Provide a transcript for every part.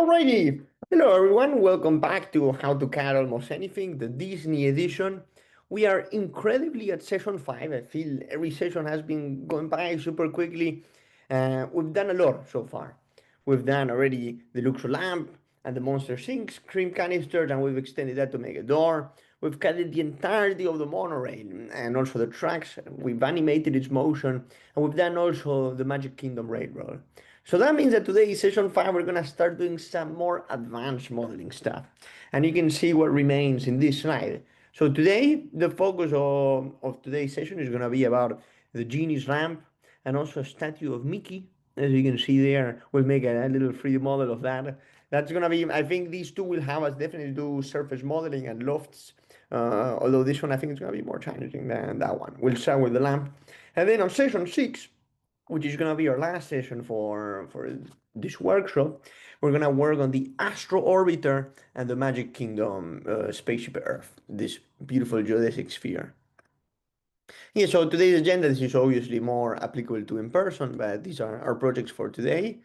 Alrighty. Hello everyone. Welcome back to How to CAD Almost Anything, the Disney edition. We are incredibly at session 5. I feel every session has been going by super quickly. We've done a lot so far. We've done already the Luxor lamp and the Monster Sinks cream canisters, and we've extended that to make a door. We've CADed the entirety of the monorail and also the tracks. We've animated its motion, and we've done also the Magic Kingdom Railroad. So that means that today, session 5, we're gonna start doing some more advanced modeling stuff. And you can see what remains in this slide. So today, the focus of today's session is gonna be about the Genie's ramp and also a statue of Mickey. As you can see there, we'll make a little 3D model of that. That's gonna be, I think these two will have us definitely do surface modeling and lofts. Although this one I think is gonna be more challenging than that one. We'll start with the lamp. And then on session 6, which is gonna be our last session for this workshop, we're gonna work on the Astro Orbiter and the Magic Kingdom spaceship Earth, this beautiful geodesic sphere. Yeah, so today's agenda, this is obviously more applicable to in person, but these are our projects for today.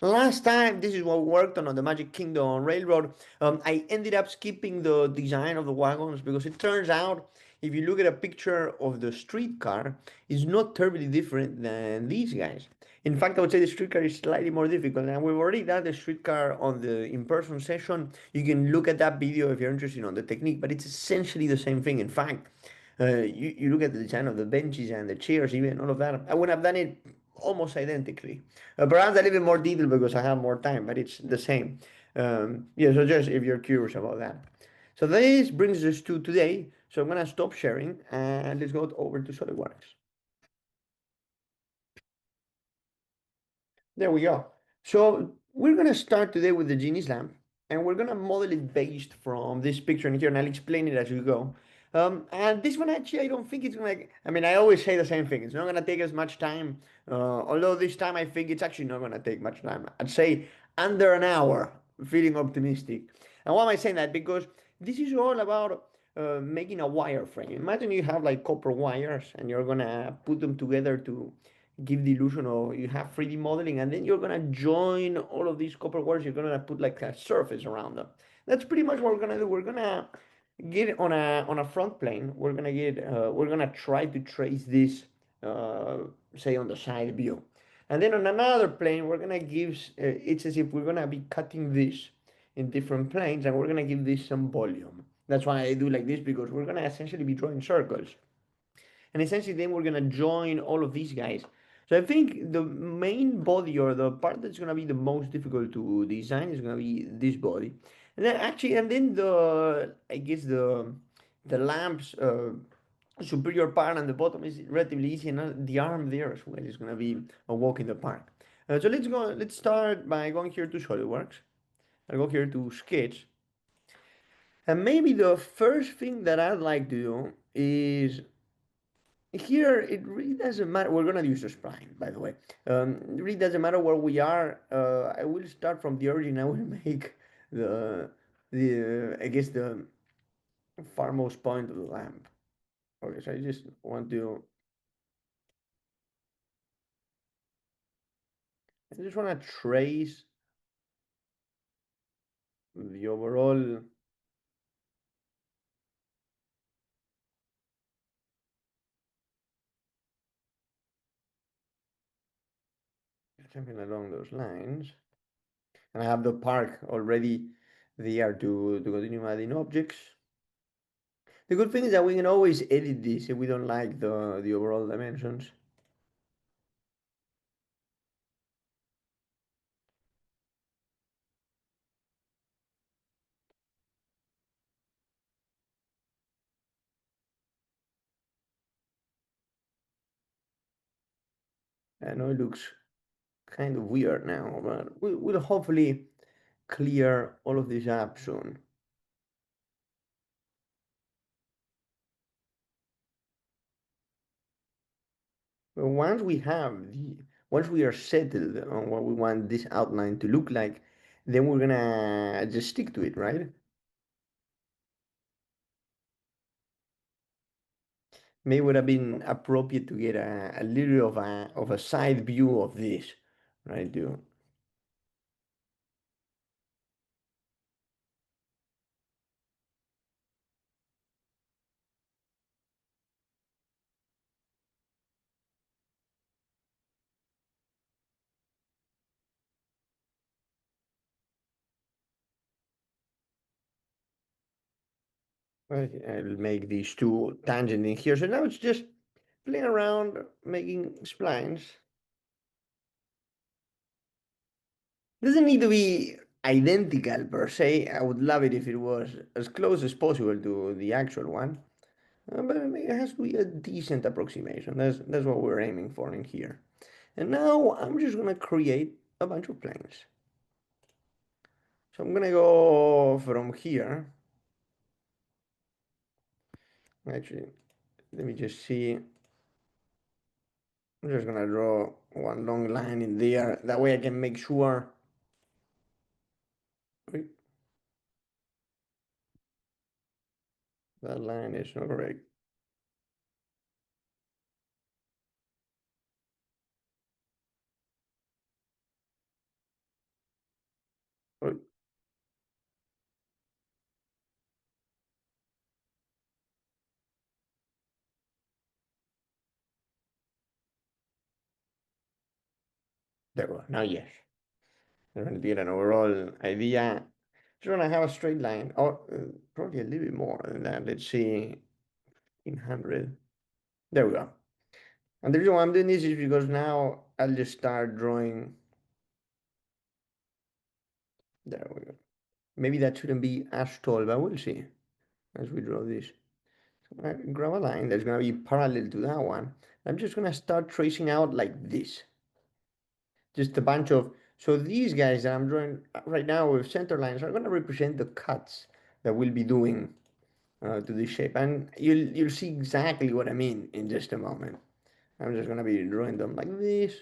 Last time, this is what we worked on the Magic Kingdom Railroad. I ended up skipping the design of the wagons because it turns out if you look at a picture of the streetcar, it's not terribly different than these guys. In fact, I would say the streetcar is slightly more difficult. And we've already done the streetcar on the in-person session. You can look at that video if you're interested on the technique, but it's essentially the same thing. In fact, you look at the design of the benches and the chairs, even all of that. I would have done it almost identically. Perhaps a little bit more detail because I have more time, but it's the same. Yeah, so just if you're curious about that. So this brings us to today. So I'm gonna stop sharing and let's go over to SolidWorks. There we go. So we're gonna start today with the Genie's lamp, and we're gonna model it based from this picture in here, and I'll explain it as we go. And this one actually, I don't think it's gonna. I mean, I always say the same thing. It's not gonna take as much time. Although this time I think it's actually not gonna take much time. I'd say under an hour. Feeling optimistic. And why am I saying that? Because this is all about making a wireframe. Imagine you have like copper wires, and you're gonna put them together to give the illusion of you have 3D modeling, and then you're gonna join all of these copper wires. You're gonna put like a surface around them. That's pretty much what we're gonna do. We're gonna get on a front plane. We're gonna try to trace this, say on the side view, and then on another plane we're gonna give. It's as if we're gonna be cutting this in different planes, and we're gonna give this some volume. That's why I do like this, because we're gonna essentially be drawing circles. And essentially then we're gonna join all of these guys. So I think the main body, or the part that's gonna be the most difficult to design, is gonna be this body. And then actually, and then the, I guess the lamps superior part and the bottom is relatively easy, and the arm there as well is gonna be a walk in the park. So let's start by going here to SolidWorks. I'll go here to Sketch. And maybe the first thing that I'd like to do is, here, it really doesn't matter. We're gonna use the spline, by the way. It really doesn't matter where we are. I will start from the origin. I will make the I guess the farmost point of the lamp. Okay, so I just want to. I just want to trace the overall. Something along those lines. And I have the park already there to continue adding objects. The good thing is that we can always edit this if we don't like the overall dimensions. I know it looks kind of weird now, but we'll hopefully clear all of this up soon. But once we are settled on what we want this outline to look like, then we're gonna just stick to it, right? Maybe would have been appropriate to get a little of a side view of this, right? Right, I'll make these two tangent in here. So now it's just playing around, making splines. Doesn't need to be identical per se. I would love it if it was as close as possible to the actual one. But it has to be a decent approximation. That's what we're aiming for in here. And now I'm just gonna create a bunch of planes. So I'm gonna go from here. Actually, let me just see. I'm just gonna draw one long line in there. That way I can make sure. Wait, that line is not correct. Wait, there we go. Now yes. I'm gonna get an overall idea. Just gonna have a straight line, or probably a little bit more than that. Let's see, in 100. There we go. And the reason why I'm doing this is because now I'll just start drawing. There we go. Maybe that shouldn't be as tall, but we'll see as we draw this. So I grab a line that's gonna be parallel to that one. I'm just gonna start tracing out like this. Just a bunch of, so these guys that I'm drawing right now with center lines are gonna represent the cuts that we'll be doing to this shape. And you'll see exactly what I mean in just a moment. I'm just gonna be drawing them like this.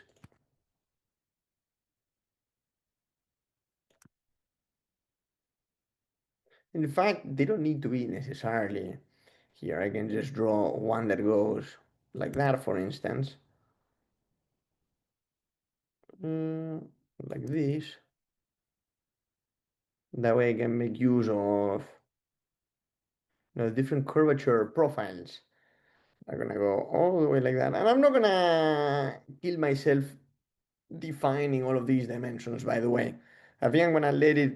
In fact, they don't need to be necessarily here. I can just draw one that goes like that, for instance. Mm, like this. That way I can make use of different curvature profiles. I'm gonna go all the way like that. And I'm not gonna kill myself defining all of these dimensions, by the way. I think I'm gonna let it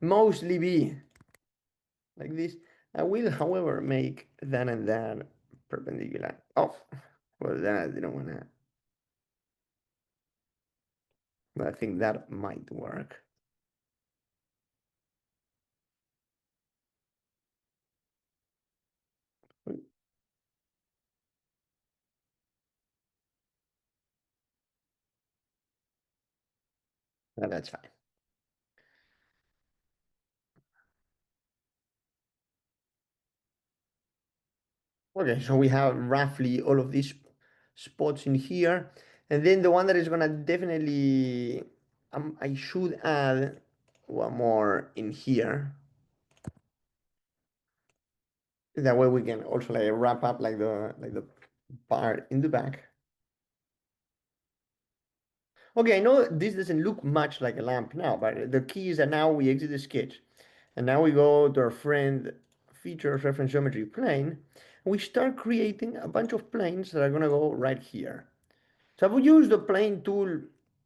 mostly be like this. I will, however, make that and that perpendicular. Oh, well, that I didn't wanna, but I think that might work. That's fine. Okay, so we have roughly all of these spots in here. And then the one that is gonna definitely, I should add one more in here. That way we can also like wrap up like the part in the back. Okay, I know this doesn't look much like a lamp now, but the key is that now we exit the sketch. And now we go to our friend features reference geometry plane. And we start creating a bunch of planes that are gonna go right here. So I've used the plane tool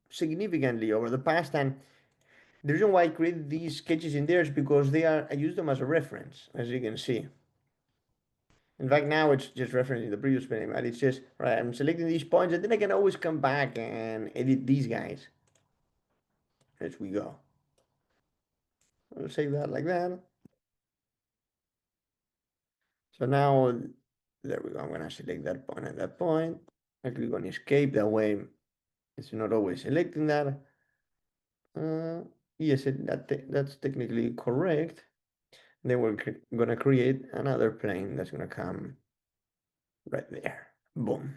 significantly over the past, and the reason why I created these sketches in there is because I use them as a reference, as you can see. In fact, now it's just referencing the previous plane, but it's just, right, I'm selecting these points, and then I can always come back and edit these guys as we go. I'll save that like that. So now, there we go. I'm gonna select that point and that point. I click on escape, that way it's not always selecting that. Uh, yes, that's technically correct. Then we're gonna create another plane that's gonna come right there. Boom.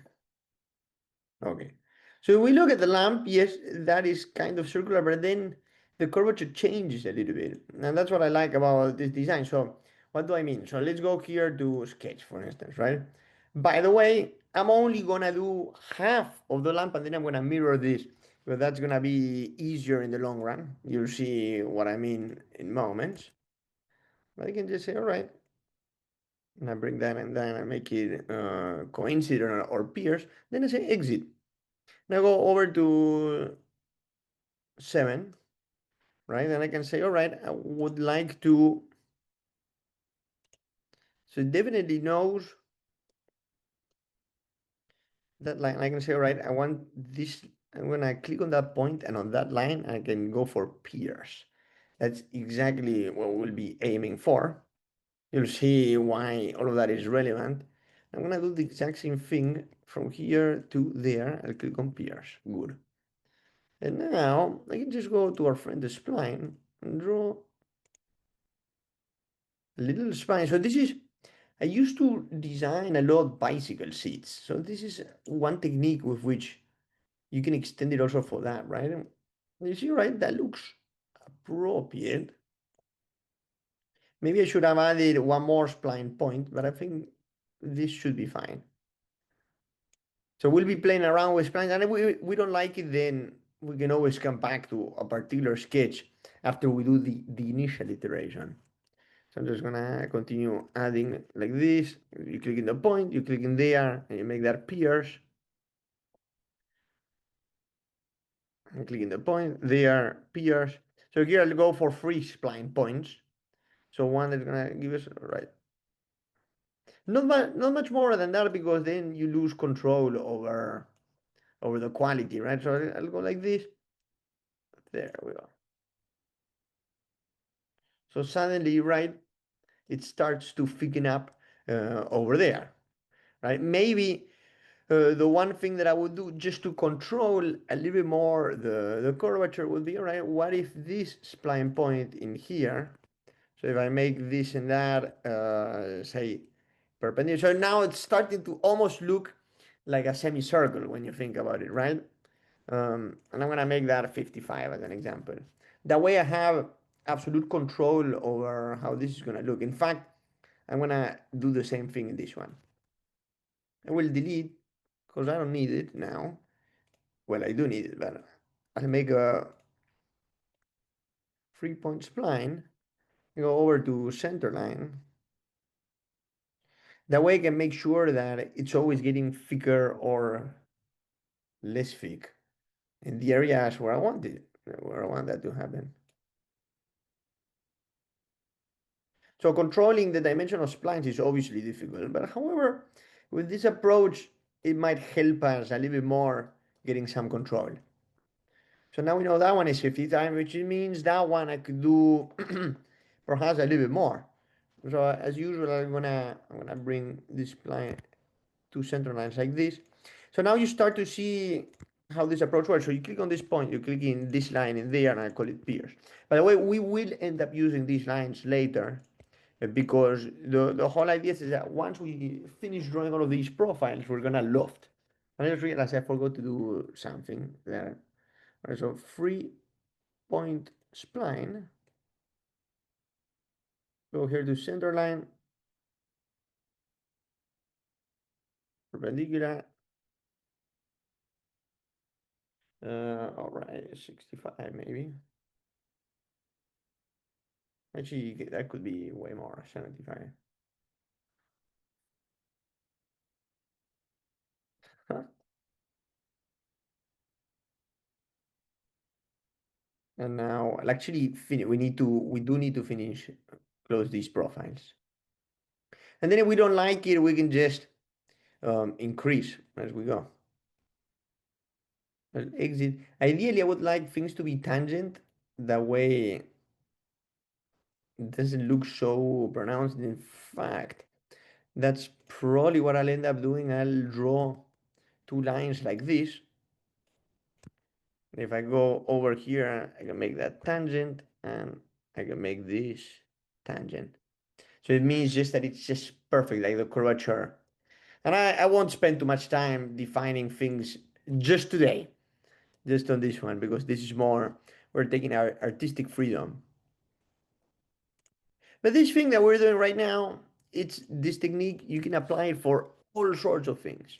Okay. So if we look at the lamp, yes, that is kind of circular, but then the curvature changes a little bit. And that's what I like about this design. So what do I mean? So let's go here to sketch, for instance, right? By the way, I'm only gonna do half of the lamp and then I'm gonna mirror this. But that's gonna be easier in the long run. You'll see what I mean in moments. But I can just say, all right, and I bring that and then I make it coincident or pierce. Then I say exit. Now go over to 7, right? And I can say, all right, I would like to So it definitely knows that line. I can say, all right, I want this. I'm gonna click on that point, and on that line, I can go for piers. That's exactly what we'll be aiming for. You'll see why all of that is relevant. I'm gonna do the exact same thing from here to there. I'll click on piers. Good. And now I can just go to our friend the spline and draw a little spline. So this is, I used to design a lot of bicycle seats. So this is one technique with which you can extend it also for that, right? And you see, right, that looks appropriate. Maybe I should have added one more spline point, but I think this should be fine. So we'll be playing around with splines, and if we don't like it, then we can always come back to a particular sketch after we do the initial iteration. So I'm just gonna continue adding like this. You click in the point, you click in there, and you make that pierce. And click in the point, there, pierce. So here I'll go for 3 spline points. So one that's gonna give us, right. Not much more than that, because then you lose control over the quality, right? So I'll go like this. There we go. So suddenly, right, it starts to thicken up over there, right? Maybe the one thing that I would do just to control a little bit more the curvature would be, all right, what if this spline point in here, so if I make this and that, say, perpendicular, so now it's starting to almost look like a semicircle when you think about it, right? And I'm gonna make that 55 as an example. That way I have absolute control over how this is gonna look. In fact, I'm gonna do the same thing in this one. I will delete because I don't need it now. Well, I do need it, but I'll make a 3-point spline, go over to center line. That way I can make sure that it's always getting thicker or less thick in the areas where I want it, where I want that to happen. So controlling the dimension of splines is obviously difficult, but however, with this approach, it might help us a little bit more getting some control. So now we know that one is 50 times, which means that one I could do perhaps a little bit more. So as usual, I'm gonna bring this spline to center lines like this. So now you start to see how this approach works. So you click on this point, you click in this line in there, and I call it piers. By the way, we will end up using these lines later because the whole idea is that once we finish drawing all of these profiles, we're gonna loft. And I just realized I forgot to do something there. All right, so 3-point spline. Go here to center line, perpendicular. All right, 65 maybe. Actually, that could be way more, 75. Huh. And now, I'll actually finish. We do need to finish, close these profiles. And then if we don't like it, we can just increase as we go. I'll exit. Ideally, I would like things to be tangent. That way, it doesn't look so pronounced. In fact, that's probably what I'll end up doing. I'll draw 2 lines like this. If I go over here, I can make that tangent, and I can make this tangent. So it means just that it's just perfect, like the curvature. And I won't spend too much time defining things just today, just on this one, because this is more, we're taking our artistic freedom. But this thing that we're doing right now, it's this technique, you can apply it for all sorts of things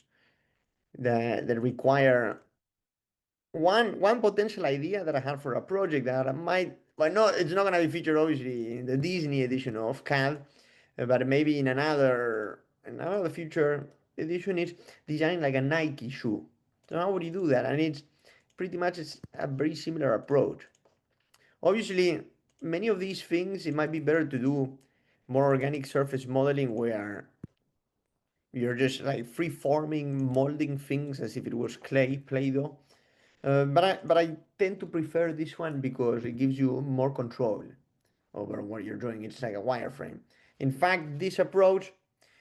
that require one potential idea that I have for a project that I might, well, no, it's not going to be featured obviously in the Disney edition of CAD, but maybe in another future edition is designing like a Nike shoe. So how would you do that? And it's a very similar approach. Obviously, many of these things it might be better to do more organic surface modeling where you're just like free forming, molding things as if it was clay, Play-Doh. But I tend to prefer this one because it gives you more control over what you're doing. It's like a wireframe. In fact, this approach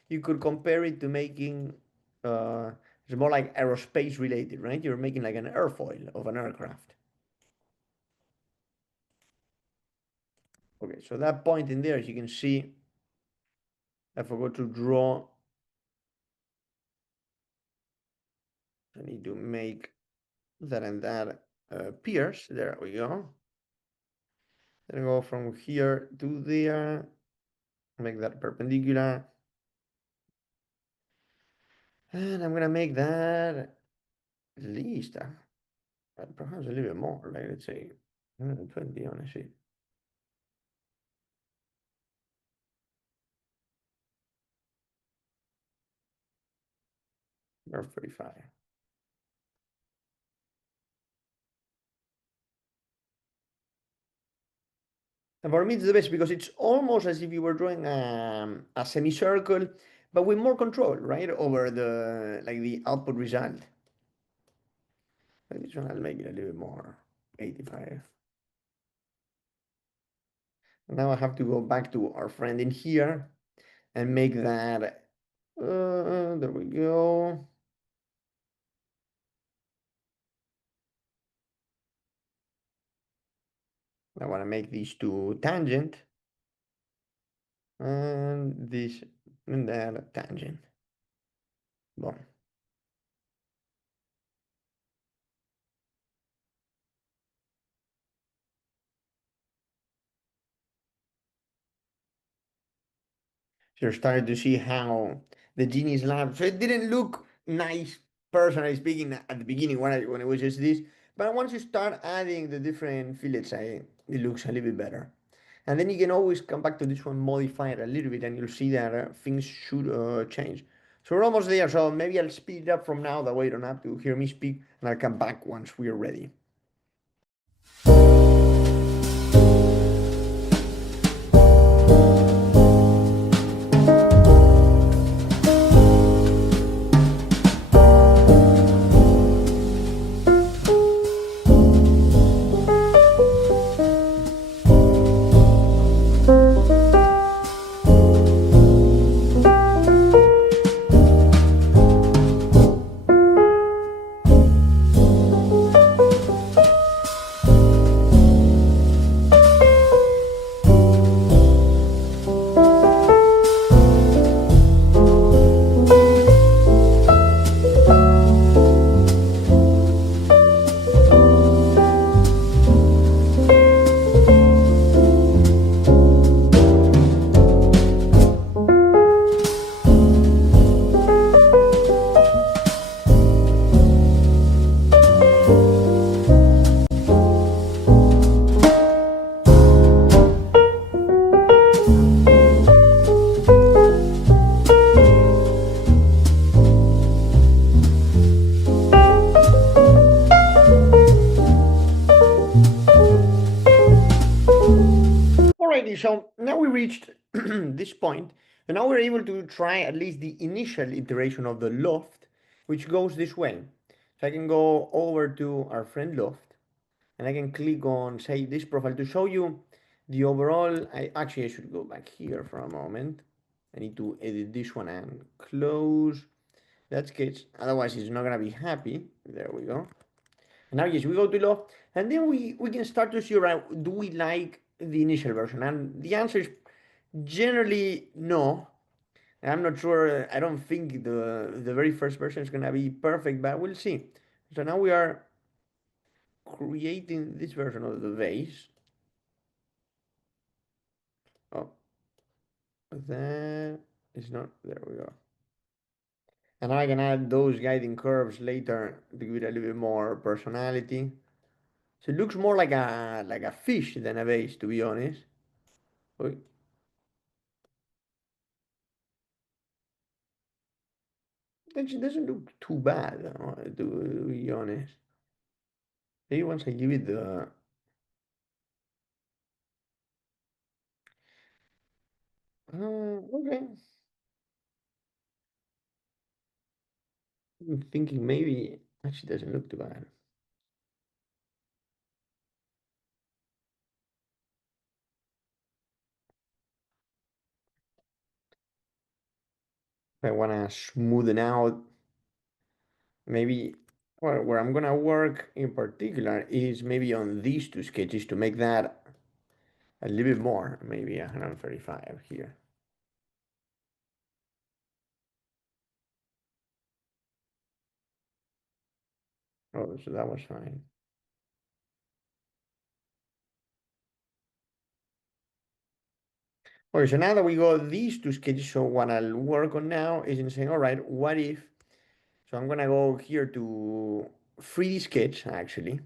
you could compare it to making it's more like aerospace related, right? You're making like an airfoil of an aircraft. Okay, so that point in there, as you can see, I forgot to draw. I need to make that and that pierce. There we go. Then go from here to there, make that perpendicular. And I'm gonna make that at least perhaps a little bit more, like let's say 120 honestly, or 35. And for me, it's the best because it's almost as if you were drawing a semicircle, but with more control, right, over the like the output result. Like this one, I'll make it a little bit more, 85. Now I have to go back to our friend in here and make that. There we go. I want to make these two tangent and this and that tangent. Boom. So you're starting to see how the Genie's lab. So it didn't look nice, personally speaking, at the beginning when it was just this. But once you start adding the different fillets, it looks a little bit better. And then you can always come back to this one, modify it a little bit, and you'll see that things should change. So we're almost there. So maybe I'll speed it up from now. That way you don't have to hear me speak, and I'll come back once we are ready. Alrighty, so now we reached this point, and now we're able to try at least the initial iteration of the loft, which goes this way. So I can go over to our friend loft, and I can click on, say, this profile to show you the overall. I should go back here for a moment. I need to edit this one and close. That's sketch, otherwise it's not gonna be happy. There we go. Now, yes, we go to loft, and then we can start to see, right, do we like the initial version? And the answer is generally no. I'm not sure. I don't think the very first version is gonna be perfect, but we'll see. So now we are creating this version of the vase. Oh, that is not. There we go. And now I can add those guiding curves later to give it a little bit more personality. So it looks more like a fish than a vase, to be honest. Oh, it doesn't look too bad, to be honest. Maybe once I give it Okay. I'm thinking maybe actually doesn't look too bad. If I want to smoothen out, maybe where I'm gonna work in particular is maybe on these two sketches to make that a little bit more, maybe 135 here. Oh, so that was fine. Okay, so now that we got these two sketches, so what I'll work on now is in saying, all right, what if, so I'm gonna go here to 3D sketch actually.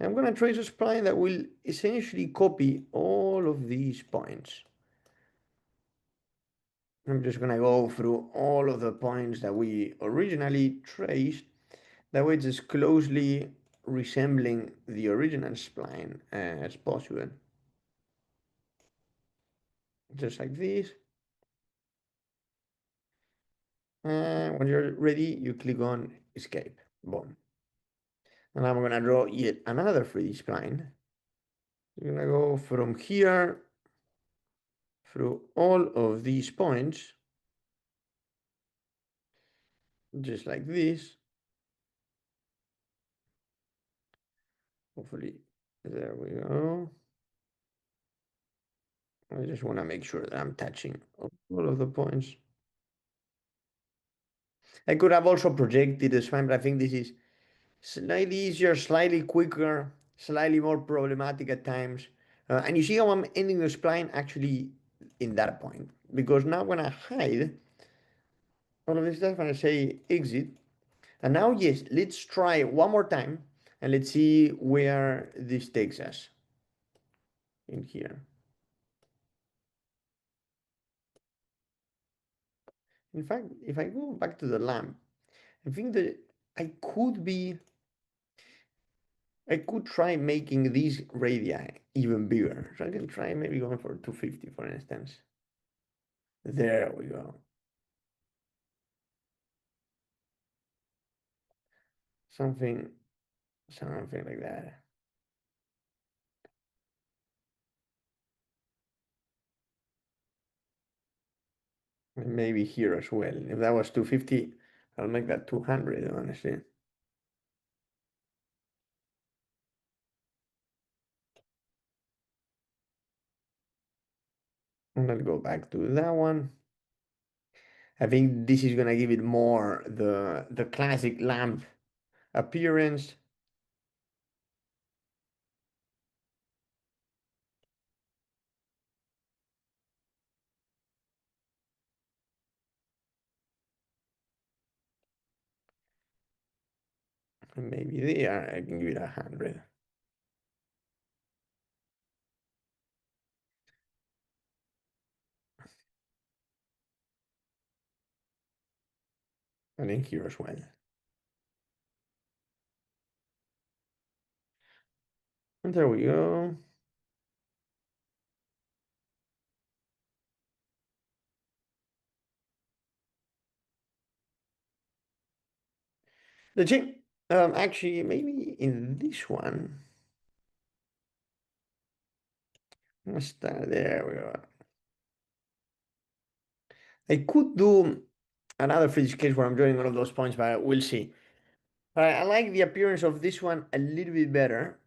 And I'm gonna trace a spline that will essentially copy all of these points. I'm just gonna go through all of the points that we originally traced. That way it's as closely resembling the original spline as possible. Just like this. And when you're ready, you click on escape. Boom. And I'm gonna draw yet another 3D spline. You're gonna go from here through all of these points, just like this. Hopefully, there we go. I just want to make sure that I'm touching all of the points. I could have also projected this fine, but I think this is slightly easier, slightly quicker, slightly more problematic at times. And you see how I'm ending the spline actually in that point. Because now when I hide all of this stuff and I say exit, and now, yes, let's try one more time and let's see where this takes us in here. In fact, if I go back to the lamp, I think that I could be, I could try making these radii even bigger. So I can try maybe going for 250, for instance. There we go. Something, something like that. And maybe here as well. If that was 250, I'll make that 200, honestly. And I'll go back to that one. I think this is gonna give it more the classic lamp appearance. And maybe there I can give it 100. And then here as well. And there we go. The chip, actually, maybe in this one, let's start there. We go. I could do another fridge case where I'm drawing all of those points, but we'll see. I like the appearance of this one a little bit better.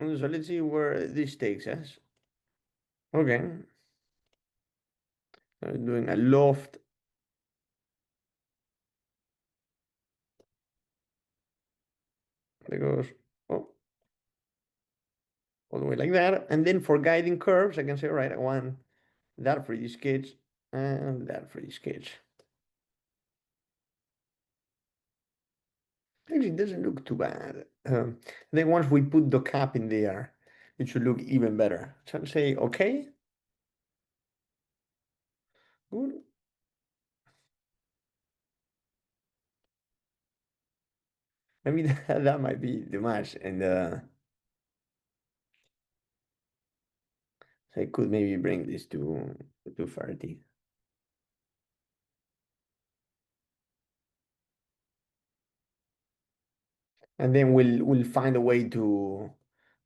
So let's see where this takes us. Okay, doing a loft that goes oh, all the way like that. And then for guiding curves, I can say, all right, I want that for this sketch and that for this sketch. Actually, it doesn't look too bad. Then once we put the cap in there, it should look even better. So I'll say, okay, good. I mean, that might be too much. And so I could maybe bring this to 30. and then we'll find a way to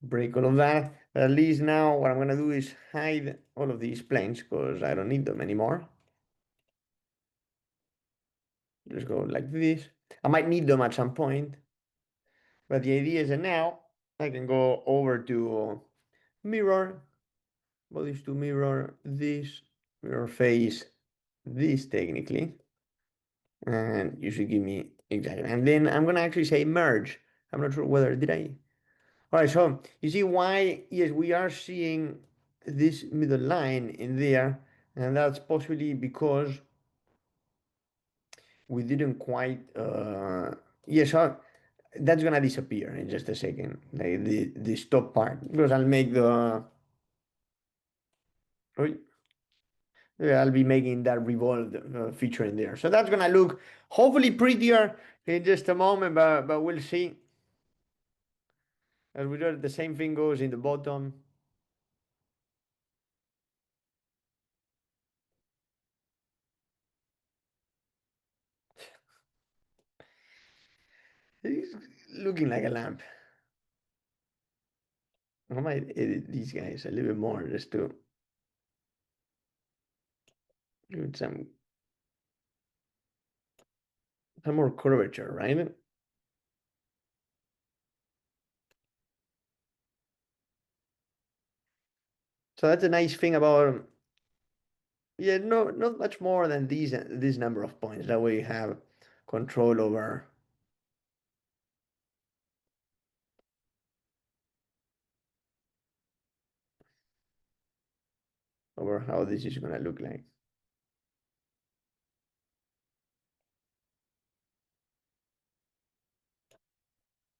break all of that. But at least now what I'm gonna do is hide all of these planes because I don't need them anymore. Just go like this. I might need them at some point, but the idea is that now I can go over to mirror, bodies to mirror this, mirror face this technically, and you should give me exactly. And then I'm gonna actually say merge. I'm not sure whether did I. All right, so you see why, yes, we are seeing this middle line in there, and that's possibly because we didn't quite, yes, that's gonna disappear in just a second, like the top part, because I'll make the, oh, yeah, I'll be making that revolved feature in there. So that's gonna look hopefully prettier in just a moment, but we'll see. As we do, the same thing goes in the bottom. It's looking like a lamp. I might edit these guys a little bit more just to give it some more curvature, right? So that's a nice thing about, yeah, no, not much more than these this number of points. That way you have control over how this is gonna look like.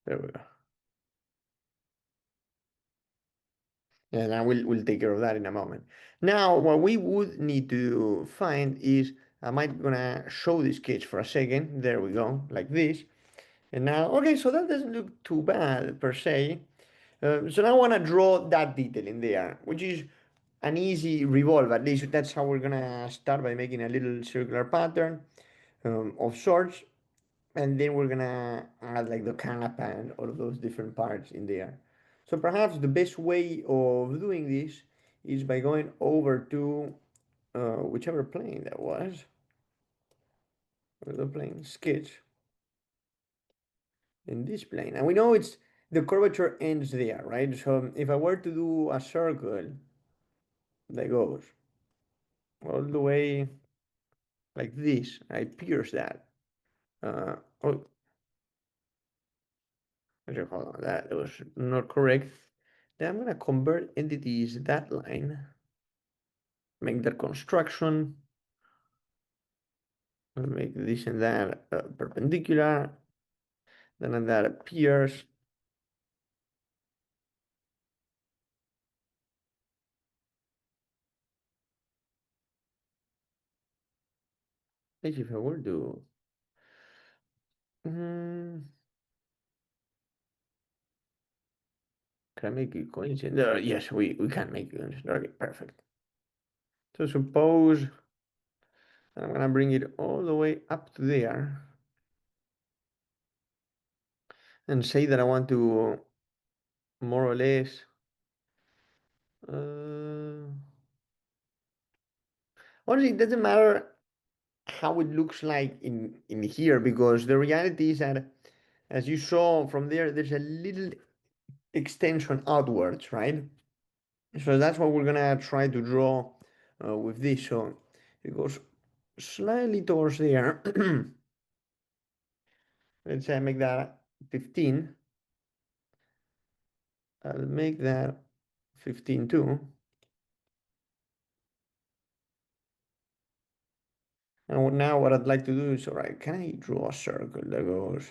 There we go. And I will take care of that in a moment. Now, what we would need to find is, I might gonna show this sketch for a second. There we go, like this. And now, okay, so that doesn't look too bad per se. So now I want to draw that detail in there, which is an easy revolve. At least that's how we're gonna start by making a little circular pattern of sorts, and then we're gonna add like the cap and all of those different parts in there. So perhaps the best way of doing this is by going over to whichever plane that was, the plane sketch in this plane, and we know it's the curvature ends there, right? So if I were to do a circle that goes all the way like this, I pierce that. Oh, okay, hold on, that was not correct. Then I'm gonna convert entities that line, make that construction, and make this and that perpendicular, then that appears. If I were to, mm, can I make it coincident? Yes, we can make it coincident. Okay, perfect. So suppose I'm gonna bring it all the way up to there and say that I want to more or less, uh, honestly, it doesn't matter how it looks like in here, because the reality is that as you saw from there, there's a little extension outwards, right? So that's what we're gonna try to draw with this. So it goes slightly towards there. Let's say I make that 15. I'll make that 15 too. And now what I'd like to do is, all right, can I draw a circle that goes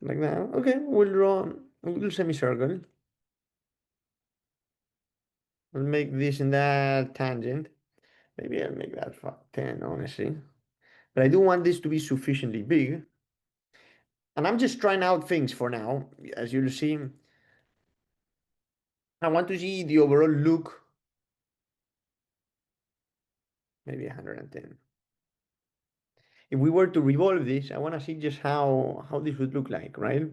like that? Okay, we'll draw a little semicircle. I'll make this and that tangent. Maybe I'll make that 10, honestly. But I do want this to be sufficiently big. And I'm just trying out things for now. As you'll see, I want to see the overall look, maybe 110. if we were to revolve this, I want to see just how this would look like, right?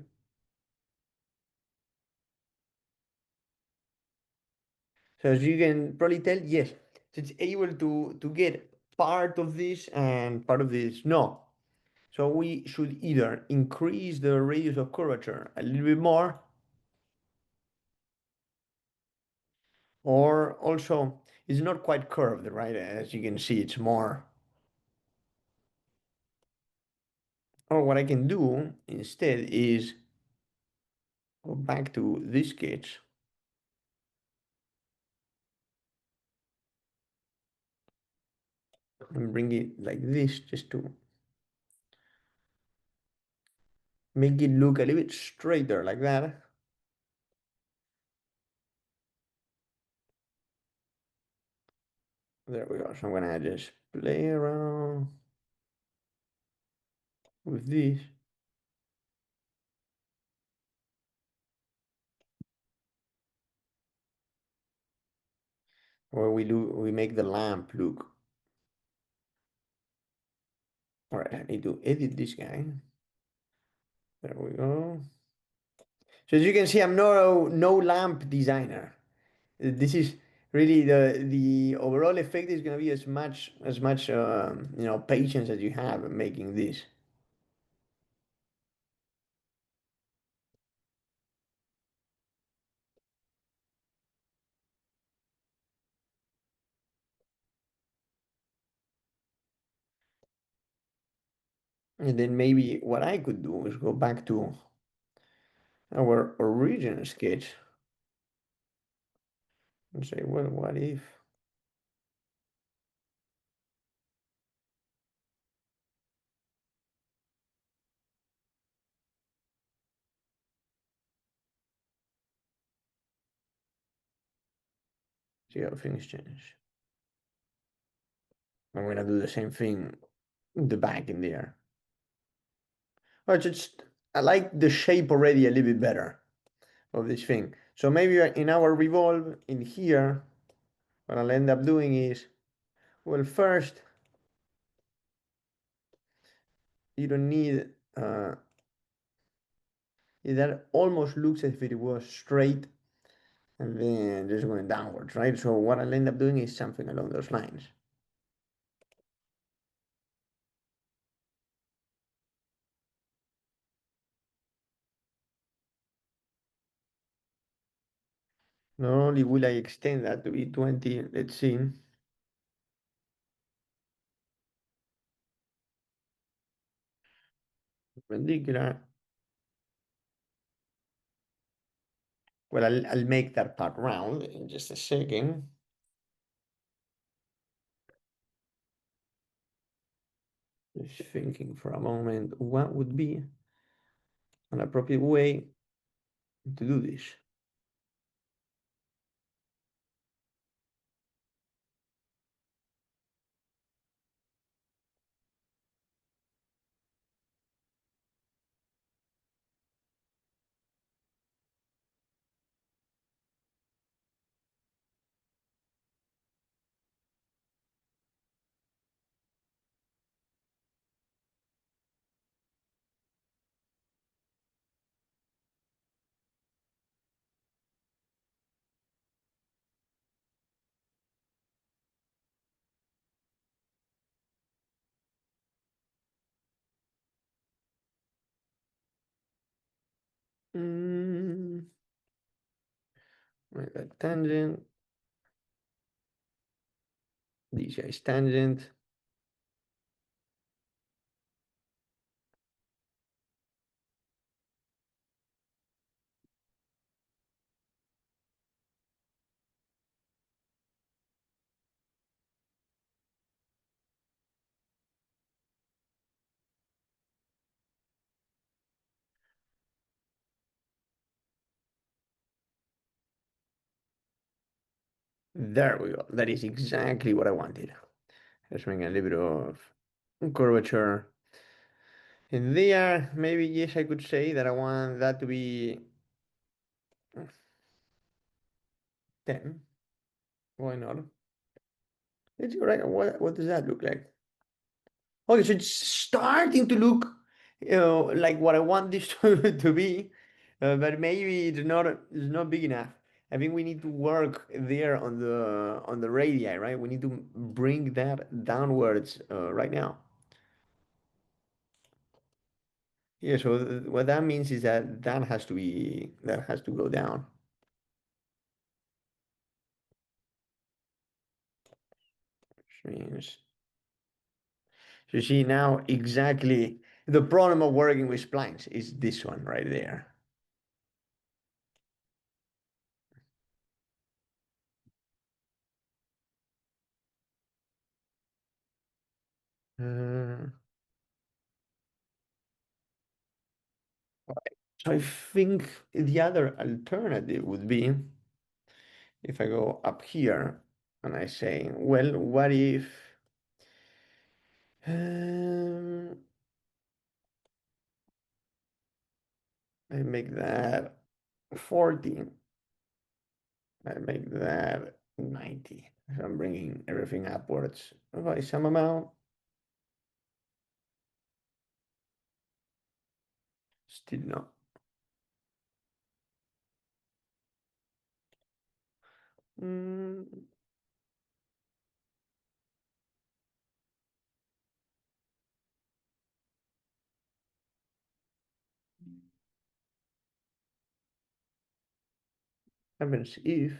So as you can probably tell, yes, so it's able to get part of this and part of this. No. So we should either increase the radius of curvature a little bit more, or also it's not quite curved, right? As you can see, it's more. Or what I can do instead is go back to this sketch and bring it like this just to make it look a little bit straighter like that. There we go. So I'm gonna just play around with this. Where we make the lamp look. All right, I need to edit this guy. There we go. So as you can see, I'm no lamp designer. This is really the overall effect is gonna be as much patience as you have in making this. And then maybe what I could do is go back to our original sketch and say, well, what if? See how things change. I'm gonna do the same thing in the back in there. But just I like the shape already a little bit better of this thing. So maybe in our revolve in here, what I'll end up doing is, well, first you don't need that almost looks as if it was straight and then just going downwards, right? So what I'll end up doing is something along those lines. Not only will I extend that to be 20, let's see, perpendicular. Well, I'll make that part round in just a second. Just thinking for a moment, what would be an appropriate way to do this? Mm, right, that tangent, this guy's tangent. There we go. That is exactly what I wanted. Just bring a little bit of curvature in there. Maybe, yes, I could say that I want that to be 10. Why not? It's right. What does that look like? Okay, so it's starting to look, like what I want this to be, but maybe it's not big enough. I think we need to work there on the radii, right? We need to bring that downwards right now. Yeah. So what that means is that that has to go down. Which means, so you see now exactly the problem of working with splines is this one right there. Uh, So I think the other alternative would be if I go up here and I say, well, what if um, I make that 40, I make that 90. So I'm bringing everything upwards by some amount. Still no. Mm, happens if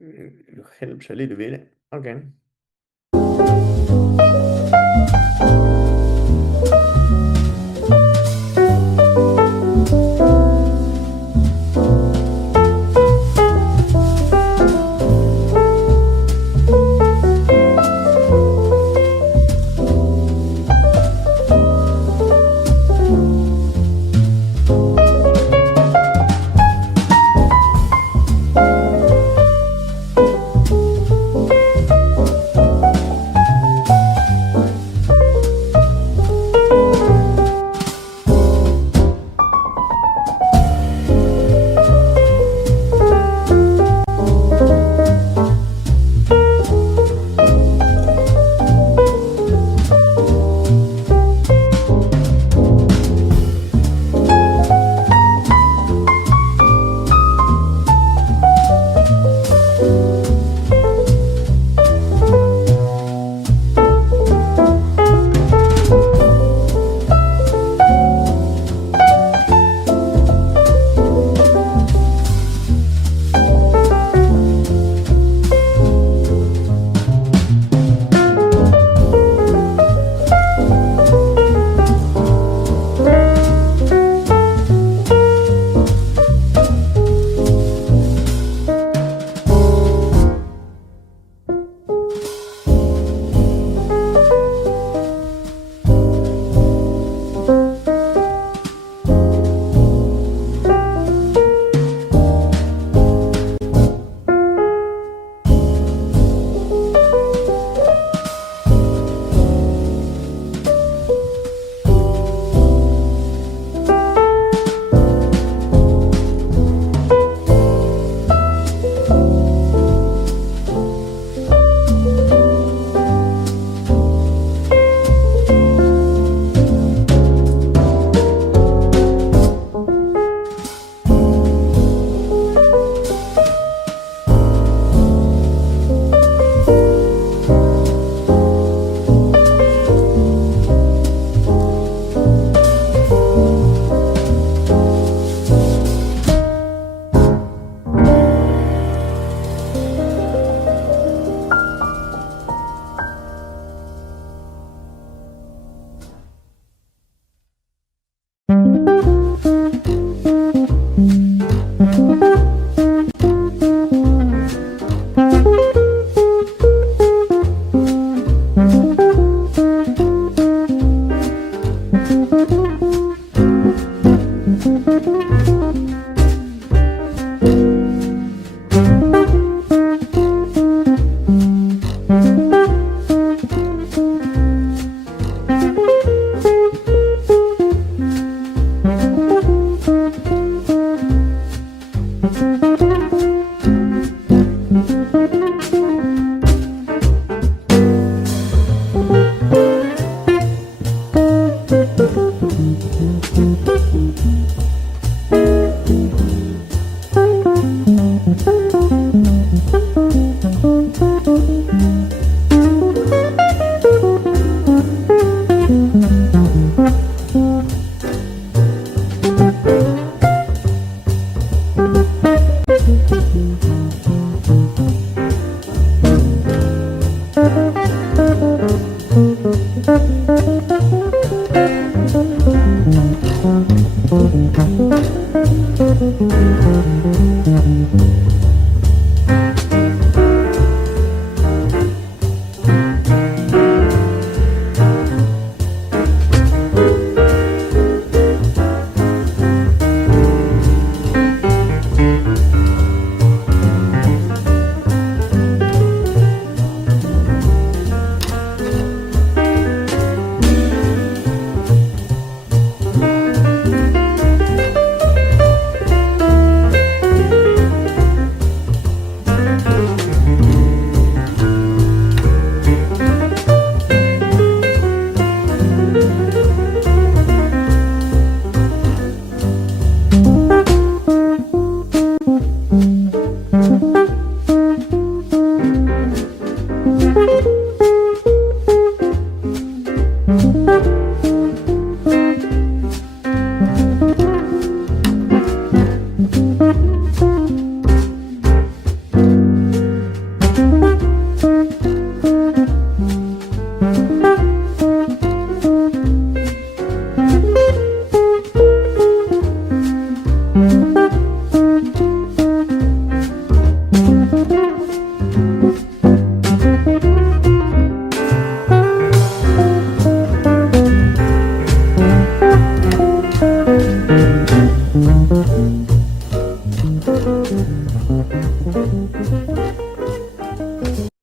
it helps a little bit. Okay.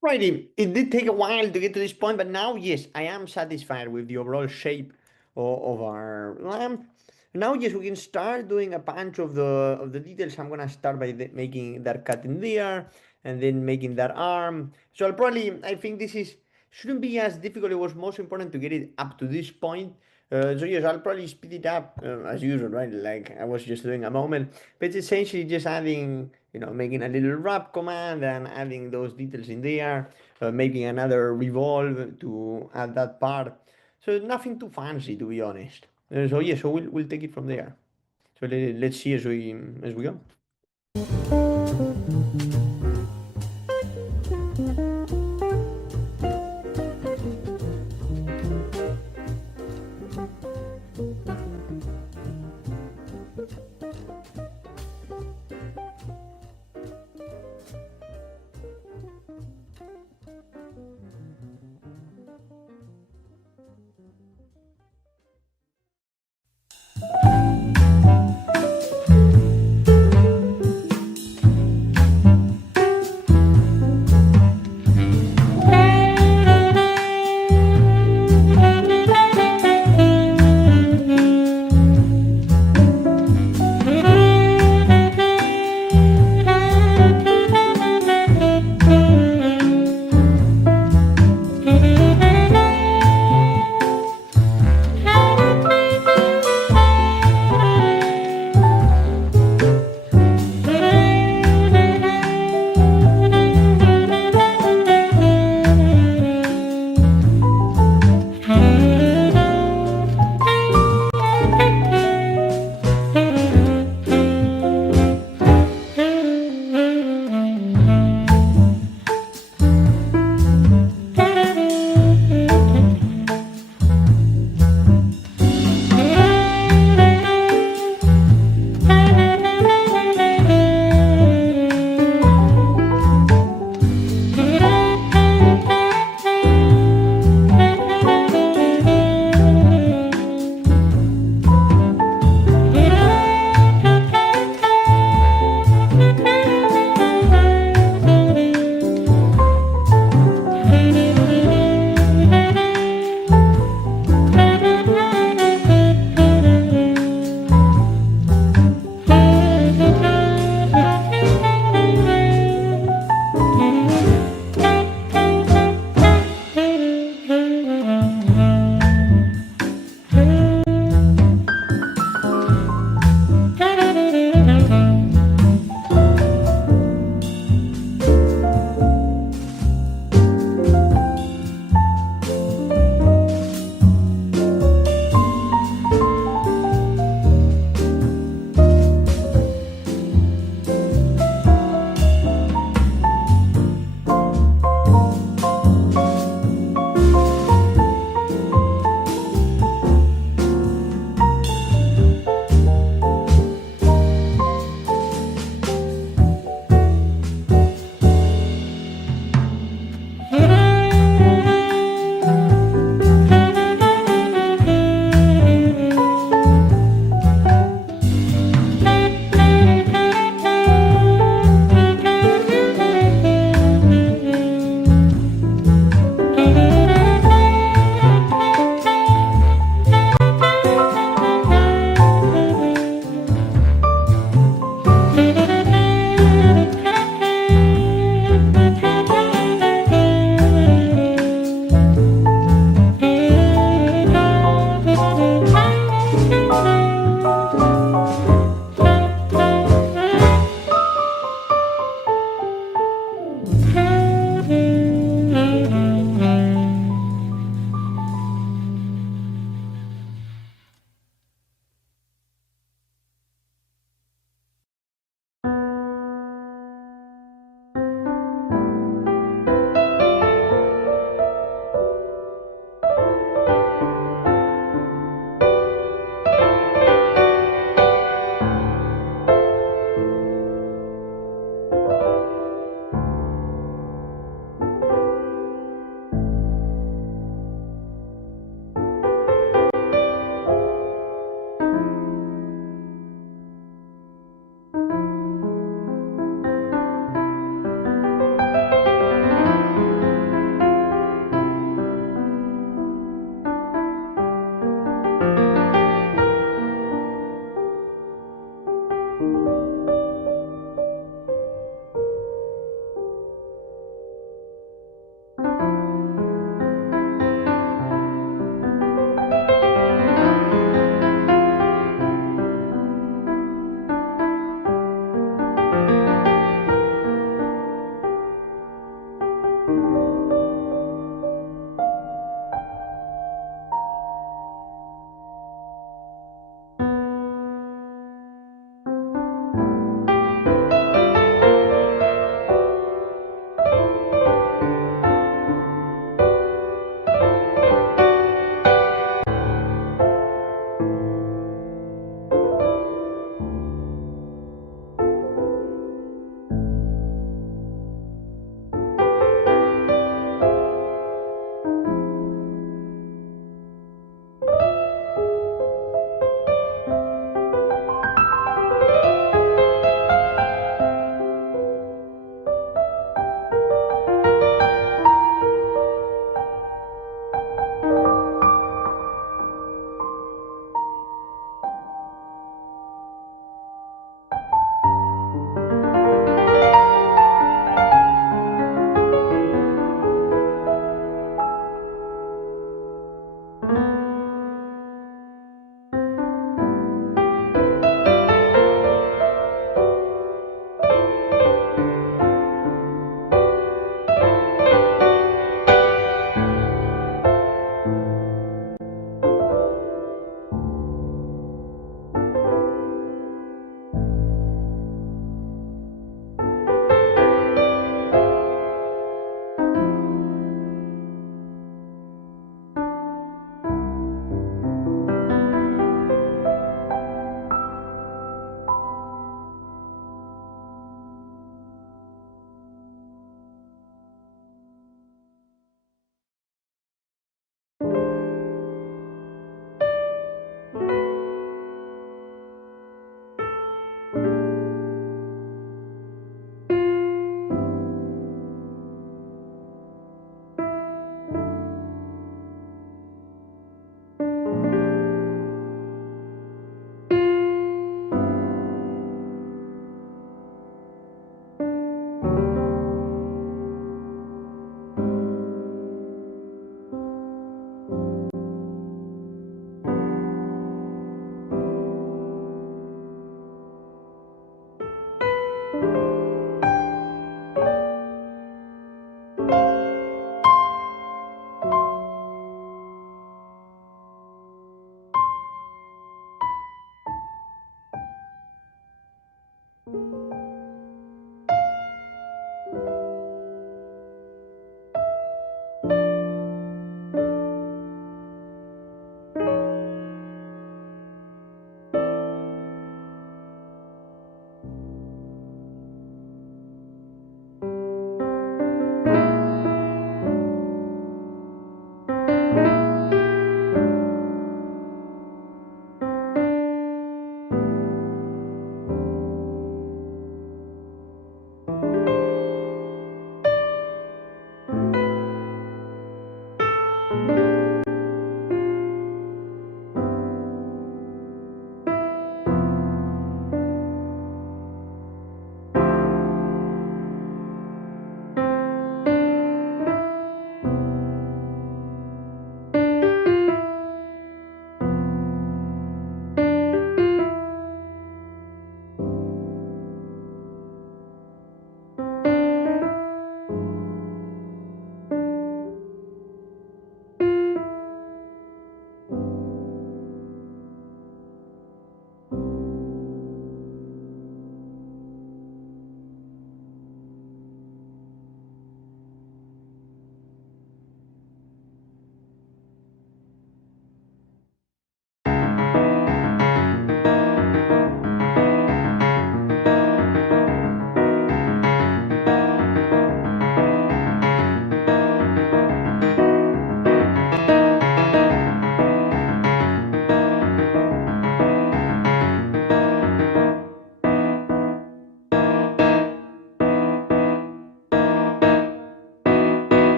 Righty, it did take a while to get to this point, but now, yes, I am satisfied with the overall shape of our lamp. Now, yes, we can start doing a bunch of the details. I'm gonna start by making that cut in there, and then making that arm. So I think this is shouldn't be as difficult. It was most important to get it up to this point. So yes, I'll probably speed it up as usual, right? Like I was just doing a moment, but it's essentially just adding, making a little wrap command and adding those details in there, making another revolve to add that part. So nothing too fancy, to be honest. So yeah, so we'll take it from there. So let's see as we go.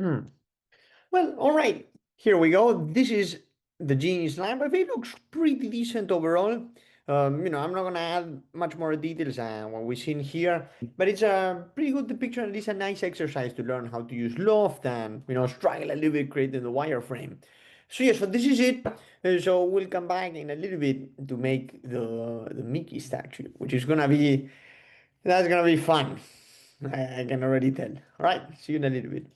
Well, all right, here we go. This is the Genie slime. I think it looks pretty decent overall. I'm not gonna add much more details than what we've seen here, but it's a pretty good depiction. At least a nice exercise to learn how to use loft and struggle a little bit creating the wireframe. So yes, so this is it. So we'll come back in a little bit to make the Mickey statue, which is gonna be that's gonna be fun. I can already tell. All right, see you in a little bit.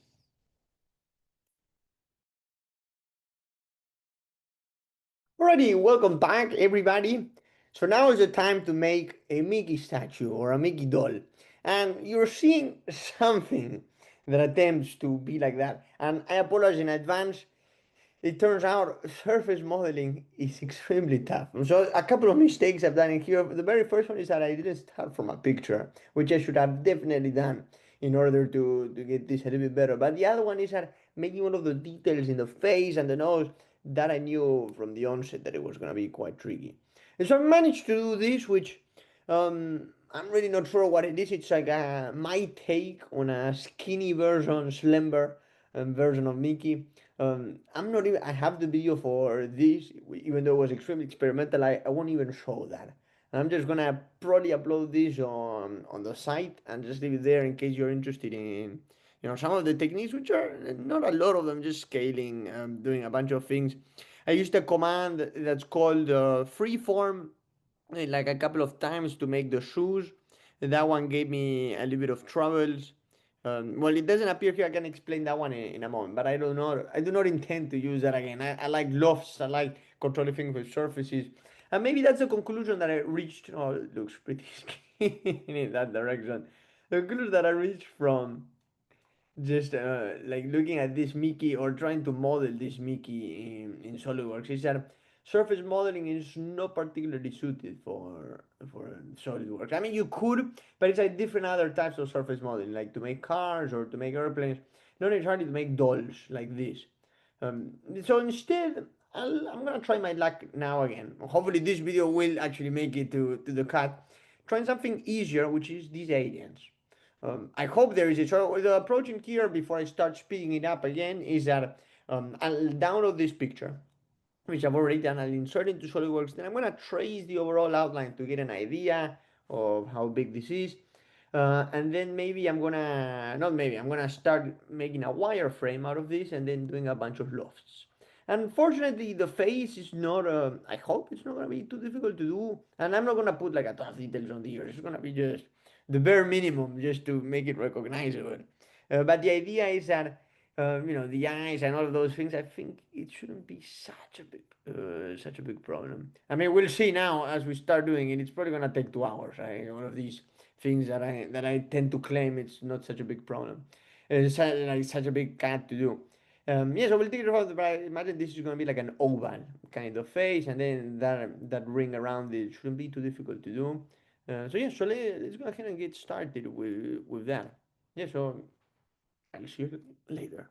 Alrighty, welcome back, everybody. So now is the time to make a Mickey statue or a Mickey doll. And you're seeing something that attempts to be like that. And I apologize in advance. It turns out surface modeling is extremely tough. So a couple of mistakes I've done in here. The very first one is that I didn't start from a picture, which I should have definitely done in order to get this a little bit better. But the other one is that making all of the details in the face and the nose that I knew from the onset that it was going to be quite tricky. And so I managed to do this, which I'm really not sure what it is. It's like my take on a skinny version, slender version of Mickey. I'm not even. I have the video for this, even though it was extremely experimental. I won't even show that. I'm just gonna probably upload this on the site and just leave it there in case you're interested in some of the techniques, which are not a lot of them, just scaling, doing a bunch of things. I used a command that's called freeform like a couple of times to make the shoes. That one gave me a little bit of troubles. Well, it doesn't appear here. I can explain that one in a moment, but I don't know. I do not intend to use that again. I like lofts. I like controlling things with surfaces, and maybe that's the conclusion that I reached. Oh, it looks pretty skinny in that direction. The conclusion that I reached from just like looking at this Mickey or trying to model this Mickey in SolidWorks is that surface modeling is not particularly suited for SolidWorks. I mean, you could, but it's like different other types of surface modeling, like to make cars or to make airplanes, not necessarily to make dolls like this. So instead, I'm gonna try my luck now again. Hopefully, this video will actually make it to the cut. Trying something easier, which is these aliens. I hope there is a so the approach in here before I start speeding it up again is that I'll download this picture, which I've already done. I'll insert it into SolidWorks. Then I'm gonna trace the overall outline to get an idea of how big this is. And then maybe I'm gonna, not maybe, I'm gonna start making a wireframe out of this and then doing a bunch of lofts. Unfortunately, the face is not, I hope it's not gonna be too difficult to do. And I'm not gonna put like a ton of details on the ears. It's gonna be just the bare minimum just to make it recognizable. But the idea is that the eyes and all of those things. I think it shouldn't be such a big problem. I mean, we'll see now as we start doing it. It's probably gonna take 2 hours. Right? One of these things that I tend to claim it's not such a big problem. It's like such a big CAD to do. Yeah, so we'll take it further, but I imagine this is gonna be like an oval kind of face, and then that ring around it shouldn't be too difficult to do. So yeah, so let's go ahead and get started with that. Yeah, so I'll see you later.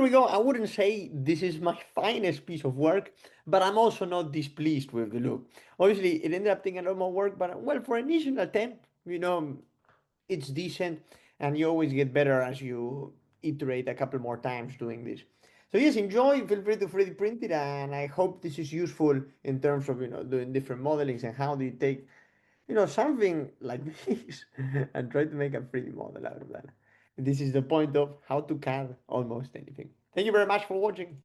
here we go. I wouldn't say this is my finest piece of work, but I'm also not displeased with the look. Obviously, it ended up taking a lot more work, but well, for an initial attempt, it's decent, and you always get better as you iterate a couple more times doing this. So yes, enjoy. Feel free to 3D print it, and I hope this is useful in terms of doing different modelings and how do you take something like this and try to make a 3D model out of that. This is the point of how to CAD almost anything. Thank you very much for watching.